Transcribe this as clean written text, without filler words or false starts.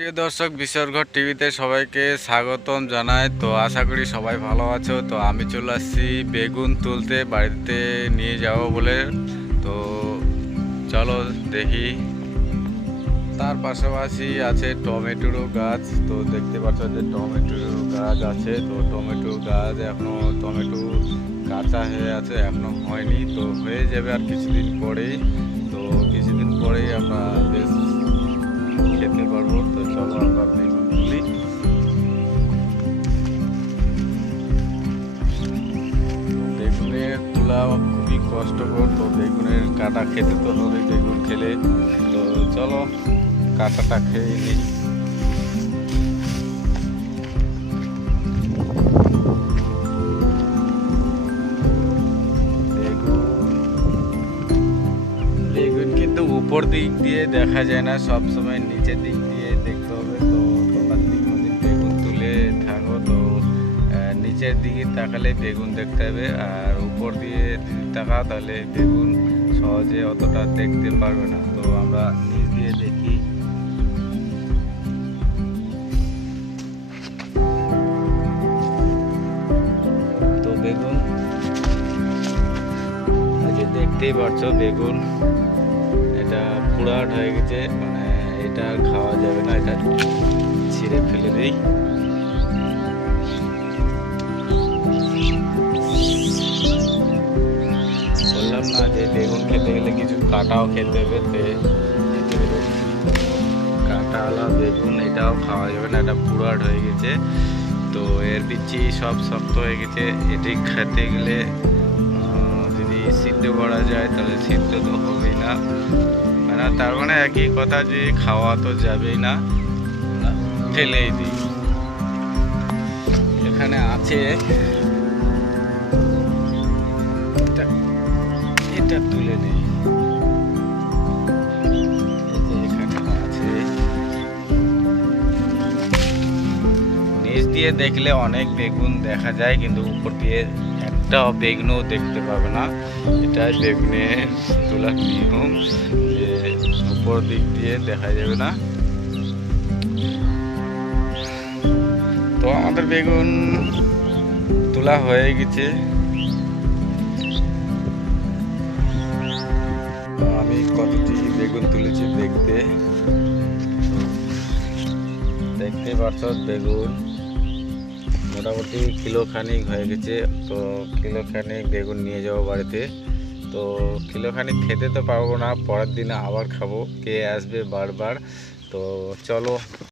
প্রিয় দর্শক, বিশ্বঘর টিভিতে সবাইকে স্বাগতম জানাই। তো আশা করি সবাই ভালো আছো। তো আমি চলে আসছি বেগুন তুলতে, বাড়িতে নিয়ে যাব বলে। তো চলো দেখি। তার পাশাপাশি আছে টমেটোরও গাছ। তো দেখতে পাচ্ছ যে টমেটোর গাছ আছে। তো টমেটো গাছ এখনো টমেটো কাঁচা হয়ে আছে, এখনো হয়নি। তো হয়ে যাবে আর কিছুদিন পরেই। তো কিছুদিন পরেই আমরা বেশ খেতে পারবো। তো চলো আমরা বেগুন তুলি। বেগুনের তোলা খুবই কষ্টকর। তো বেগুনের কাটা খেতে তো হবে, বেগুন খেলে। তো চলো কাটাটা খেয়ে নিই। বেগুন কিন্তু উপর দিক দিয়ে দেখা যায় না, সব সময় নিচের দিক দিয়ে দেখতে হবে। তো তোমরা বেগুন তুলে থাকো তো নিচের দিকে তাকালে বেগুন দেখতে হবে, আর উপর দিয়ে যদি তাকাও তাহলে বেগুন সহজে অতটা দেখতে পারবে না। তো আমরা নিচ দিয়ে দেখি। তো বেগুন দেখতেই পাচ্ছ, বেগুন এটা পুরাট হয়ে গেছে, মানে এটা খাওয়া যাবে না, এটা ছিঁড়ে ফেলে দিই। বললাম না যে বেগুন খেতে গেলে কিছু কাটাও খেতে হবে। কাঁটাওয়ালা বেগুন এটাও খাওয়া যাবে না, এটা পুরাট হয়ে গেছে। তো এর বিচি সব শক্ত হয়ে গেছে। এটি খেতে গেলে যদি সিদ্ধ করা যায় তাহলে সিদ্ধ তো হবেই না, মানে তার মানে একই কথা যে খাওয়া তো যাবেই না, ফেলেই দিই। এখানে আছে, এটা তুলে দিই। এখানে আছে, নিচ দিয়ে দেখলে অনেক বেগুন দেখা যায়, কিন্তু উপর দিয়ে একটাও বেগুনও দেখতে পাবে না। এটা বেগুনের তোলার নিয়ম, যে উপর দিক দিয়ে দেখা যাবে না। তো আমাদের বেগুন তোলা হয়ে গেছে। আমি কতটি বেগুন তুলেছি দেখতে পাচ্ছ, বেগুন মোটামুটি কিলো খানিক হয়ে গেছে। তো কিলো খানিক বেগুন নিয়ে যাবো বাড়িতে। তো কিলো খানিক খেতে তো পারবো না, পরের দিনে আবার খাবো, কে আসবে বারবার। তো চলো।